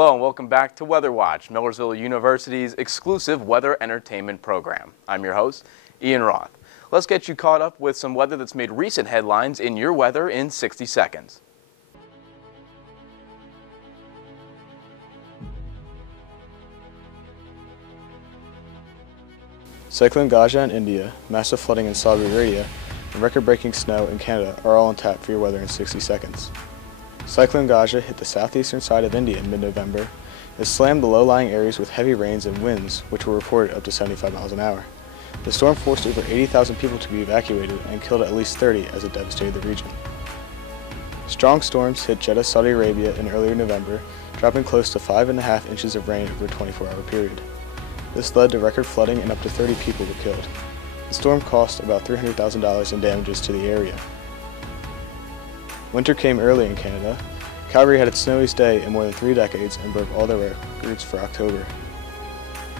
Hello and welcome back to Weather Watch, Millersville University's exclusive weather entertainment program. I'm your host, Ian Roth. Let's get you caught up with some weather that's made recent headlines in your weather in 60 seconds. Cyclone Gaja in India, massive flooding in Saudi Arabia, and record-breaking snow in Canada are all on tap for your weather in 60 seconds. Cyclone Gaja hit the southeastern side of India in mid-November. It slammed the low-lying areas with heavy rains and winds, which were reported up to 75 miles an hour. The storm forced over 80,000 people to be evacuated and killed at least 30 as it devastated the region. Strong storms hit Jeddah, Saudi Arabia in early November, dropping close to 5.5 inches of rain over a 24-hour period. This led to record flooding and up to 30 people were killed. The storm cost about $300,000 in damages to the area. Winter came early in Canada. Calgary had its snowiest day in more than 3 decades and broke all the records for October.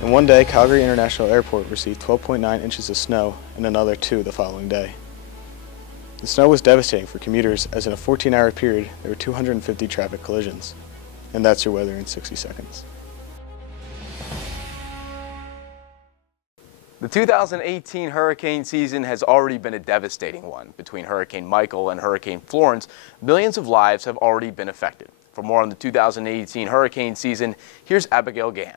In one day, Calgary International Airport received 12.9 inches of snow and another 2 the following day. The snow was devastating for commuters as in a 14-hour period there were 250 traffic collisions. And that's your weather in 60 seconds. The 2018 hurricane season has already been a devastating one. Between Hurricane Michael and Hurricane Florence, millions of lives have already been affected. For more on the 2018 hurricane season, here's Abigail Gant.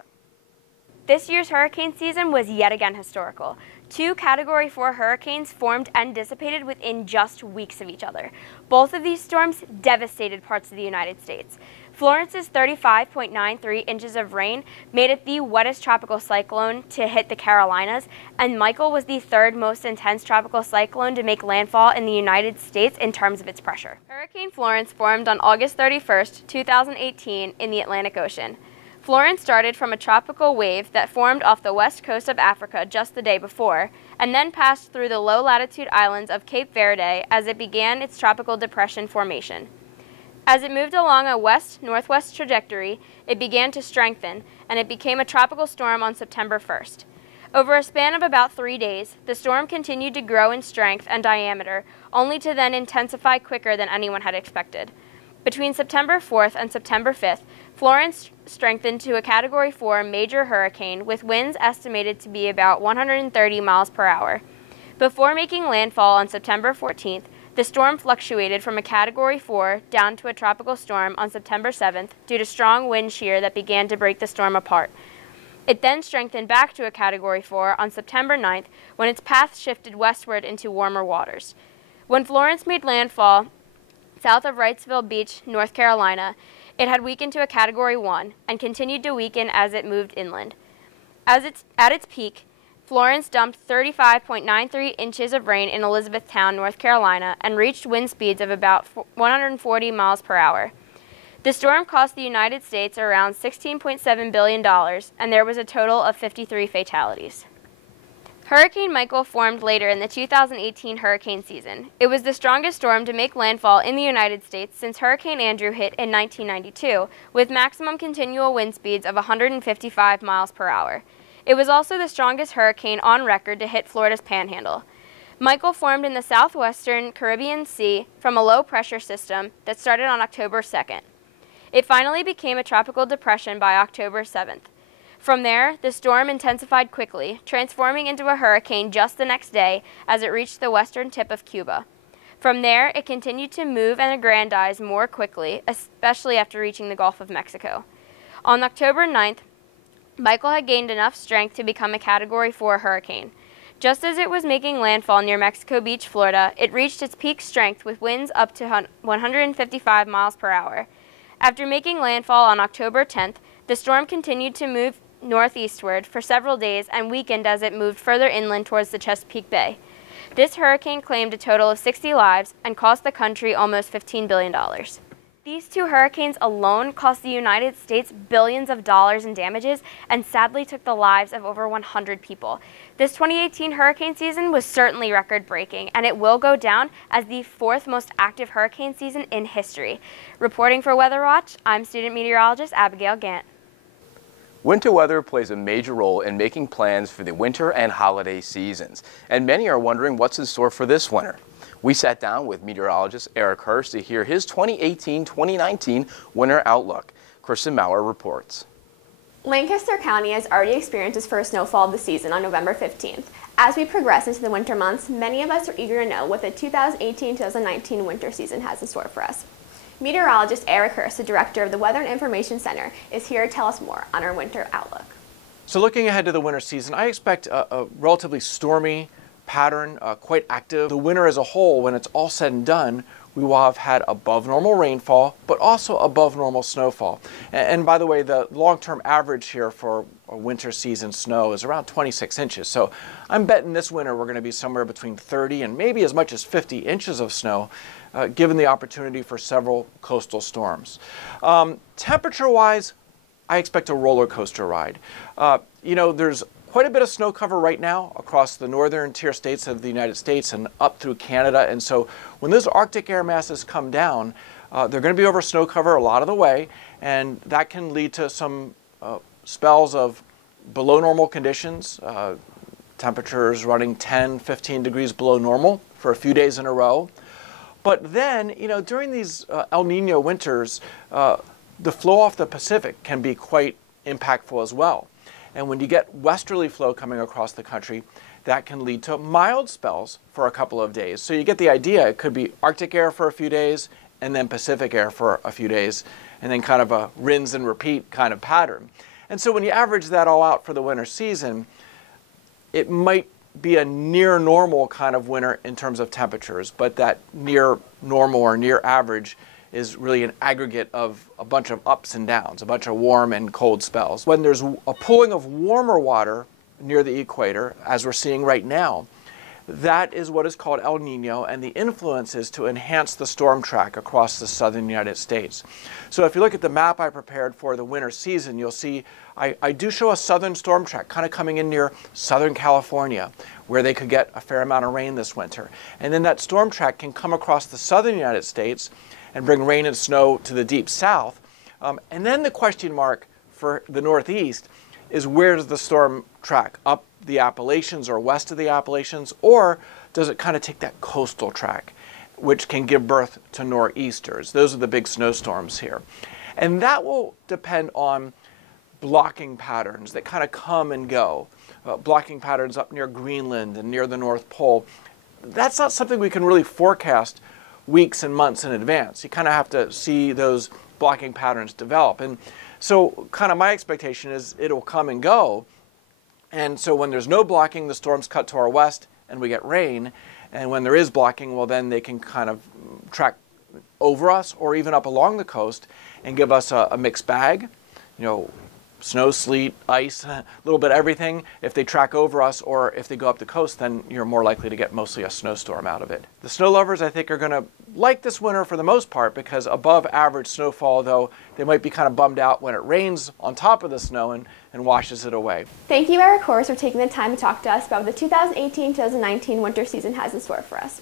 This year's hurricane season was yet again historical. 2 Category 4 hurricanes formed and dissipated within just weeks of each other. Both of these storms devastated parts of the United States. Florence's 35.93 inches of rain made it the wettest tropical cyclone to hit the Carolinas, and Michael was the 3rd most intense tropical cyclone to make landfall in the United States in terms of its pressure. Hurricane Florence formed on August 31st, 2018 in the Atlantic Ocean. Florence started from a tropical wave that formed off the west coast of Africa just the day before, and then passed through the low-latitude islands of Cape Verde as it began its tropical depression formation. As it moved along a west-northwest trajectory, it began to strengthen, and it became a tropical storm on September 1st. Over a span of about 3 days, the storm continued to grow in strength and diameter, only to then intensify quicker than anyone had expected. Between September 4th and September 5th, Florence strengthened to a Category 4 major hurricane with winds estimated to be about 130 miles per hour. Before making landfall on September 14th, the storm fluctuated from a Category 4 down to a tropical storm on September 7th due to strong wind shear that began to break the storm apart. It then strengthened back to a Category 4 on September 9th when its path shifted westward into warmer waters. When Florence made landfall south of Wrightsville Beach, North Carolina, it had weakened to a Category 1 and continued to weaken as it moved inland. At its peak, Florence dumped 35.93 inches of rain in Elizabethtown, North Carolina, and reached wind speeds of about 140 miles per hour. The storm cost the United States around $16.7 billion, and there was a total of 53 fatalities. Hurricane Michael formed later in the 2018 hurricane season. It was the strongest storm to make landfall in the United States since Hurricane Andrew hit in 1992, with maximum continual wind speeds of 155 miles per hour. It was also the strongest hurricane on record to hit Florida's Panhandle. Michael formed in the southwestern Caribbean Sea from a low-pressure system that started on October 2nd. It finally became a tropical depression by October 7th. From there, the storm intensified quickly, transforming into a hurricane just the next day as it reached the western tip of Cuba. From there, it continued to move and aggrandize more quickly, especially after reaching the Gulf of Mexico. On October 9th, Michael had gained enough strength to become a Category 4 hurricane. Just as it was making landfall near Mexico Beach, Florida, it reached its peak strength with winds up to 155 miles per hour. After making landfall on October 10th, the storm continued to move northeastward for several days and weakened as it moved further inland towards the Chesapeake Bay. This hurricane claimed a total of 60 lives and cost the country almost $15 billion. These 2 hurricanes alone cost the United States billions of dollars in damages and sadly took the lives of over 100 people. This 2018 hurricane season was certainly record-breaking, and it will go down as the 4th most active hurricane season in history. Reporting for Weather Watch, I'm student meteorologist Abigail Gant. Winter weather plays a major role in making plans for the winter and holiday seasons, and many are wondering what's in store for this winter. We sat down with meteorologist Eric Hörst to hear his 2018-2019 winter outlook. Kristen Maurer reports. Lancaster County has already experienced its first snowfall of the season on November 15th. As we progress into the winter months, many of us are eager to know what the 2018-2019 winter season has in store for us. Meteorologist Eric Hörst, the director of the Weather and Information Center, is here to tell us more on our winter outlook. So looking ahead to the winter season, I expect a relatively stormy pattern, quite active. The winter as a whole, when it's all said and done, we will have had above normal rainfall, but also above normal snowfall. And by the way, the long-term average here for a winter season snow is around 26 inches. So I'm betting this winter we're going to be somewhere between 30 and maybe as much as 50 inches of snow, given the opportunity for several coastal storms. Temperature-wise, I expect a roller coaster ride. There's quite a bit of snow cover right now across the northern tier states of the United States and up through Canada. And so when those Arctic air masses come down, they're going to be over snow cover a lot of the way, and that can lead to some spells of below normal conditions, temperatures running 10, 15 degrees below normal for a few days in a row. But then, during these El Nino winters, the flow off the Pacific can be quite impactful as well. And when you get westerly flow coming across the country, that can lead to mild spells for a couple of days. So you get the idea. It could be Arctic air for a few days and then Pacific air for a few days, and then kind of a rinse and repeat kind of pattern. And so when you average that all out for the winter season, it might be a near normal kind of winter in terms of temperatures, but that near normal or near average is really an aggregate of a bunch of ups and downs, a bunch of warm and cold spells. When there's a pooling of warmer water near the equator, as we're seeing right now, that is what is called El Nino, and the influence is to enhance the storm track across the southern United States. So if you look at the map I prepared for the winter season, you'll see I do show a southern storm track kind of coming in near Southern California, where they could get a fair amount of rain this winter. And then that storm track can come across the southern United States and bring rain and snow to the deep south. And then the question mark for the Northeast is, where does the storm track? Up the Appalachians or west of the Appalachians? Or does it kind of take that coastal track, which can give birth to nor'easters? Those are the big snowstorms here. And that will depend on blocking patterns that kind of come and go. Blocking patterns up near Greenland and near the North Pole. That's not something we can really forecast weeks and months in advance. You kind of have to see those blocking patterns develop. And so kind of my expectation is it'll come and go. And so when there's no blocking, the storms cut to our west and we get rain. And when there is blocking, well, then they can kind of over us or even up along the coast and give us a mixed bag, snow, sleet, ice, a little bit of everything. If they track over us or if they go up the coast, then you're more likely to get mostly a snowstorm out of it. The snow lovers, I think, are going to like this winter for the most part, because above average snowfall, though, they might be kind of bummed out when it rains on top of the snow and washes it away. Thank you, Eric Hörst, for taking the time to talk to us about what the 2018-2019 winter season has in store for us.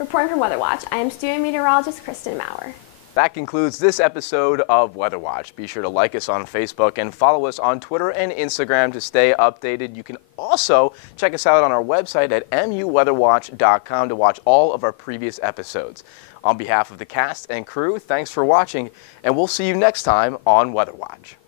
Reporting from Weather Watch, I am student meteorologist Kristen Maurer. That concludes this episode of Weather Watch. Be sure to like us on Facebook and follow us on Twitter and Instagram to stay updated. You can also check us out on our website at muweatherwatch.com to watch all of our previous episodes. On behalf of the cast and crew, thanks for watching, and we'll see you next time on Weather Watch.